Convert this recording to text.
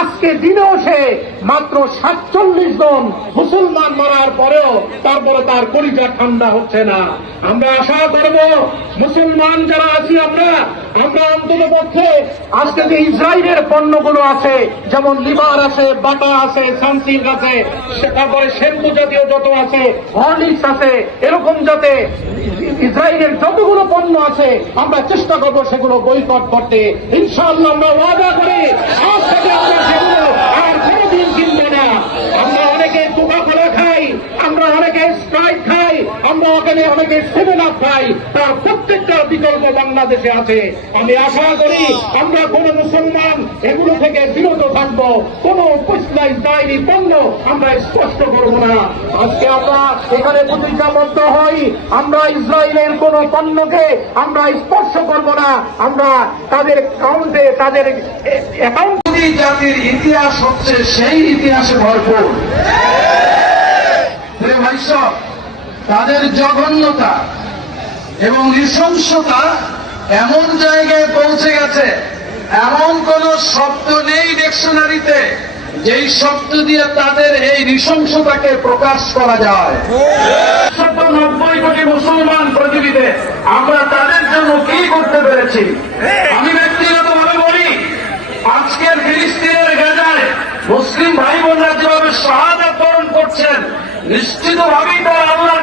আজকে দিনেও সে মাত্র সাতচল্লিশ জন মুসলমান মারার পরেও তারপরে তার কলিজা ঠান্ডা হচ্ছে না। আমরা আশা করব মুসলমান যারা আছি আমরা আমরা অন্তত পক্ষে আজকে যে ইসরায়েলের পণ্যগুলো আছে, যেমন লিভার আছে, বাটা আছে, সানসিল্ক আছে, তারপরে শ্যাম্পু জাতীয় যত আছে, হরলিক্স আছে, এরকম যাতে ইসরায়েলের যতগুলো পণ্য আছে, আমরা চেষ্টা করব সেগুলো বয়কট করতে। ইনশাআল্লাহ আমরা ওয়াদা করি আজ থেকে আমরা সেগুলো আর কোনোদিন না। আমরা অনেকে খাই, আমরা অনেকে খাই, আমরা ওখানে অনেকে খাই, তার প্রত্যেকটা বিকল্প বাংলাদেশে আছে। আমি আশা করি আমরা কোন মুসলমান এগুলো থেকে বিরত থাকব, কোন পণ্য আমরা স্পষ্ট করব না। আজকে আমরা এখানে প্রতিজ্ঞাবদ্ধ হই। আমরা ইসরায়েলের কোন পণ্যকে আমরা স্পর্শ করব না। আমরা তাদের কাউন্টে তাদের জাতির ইতিহাস হচ্ছে সেই ইতিহাসে ভরপুর। তাদের জঘন্যতা এবং নৃশংসতা এমন জায়গায় পৌঁছে গেছে। এমন কোন শব্দ নেই ডিকশনারিতে। যেই শব্দ দিয়ে তাদের এই নৃশংসতাকে প্রকাশ করা যায়। নব্বই কোটি মুসলমান পৃথিবীতে আমরা তাদের জন্য কি করতে পেরেছি? আমি ব্যক্তিগত ব্যক্তিগতভাবে বলি, আজকের ফিলিস্তিনের গাজায় মুসলিম ভাই বোনরা যেভাবে শাহাদ করছেন, নিশ্চিতভাবেই তারা আল্লাহর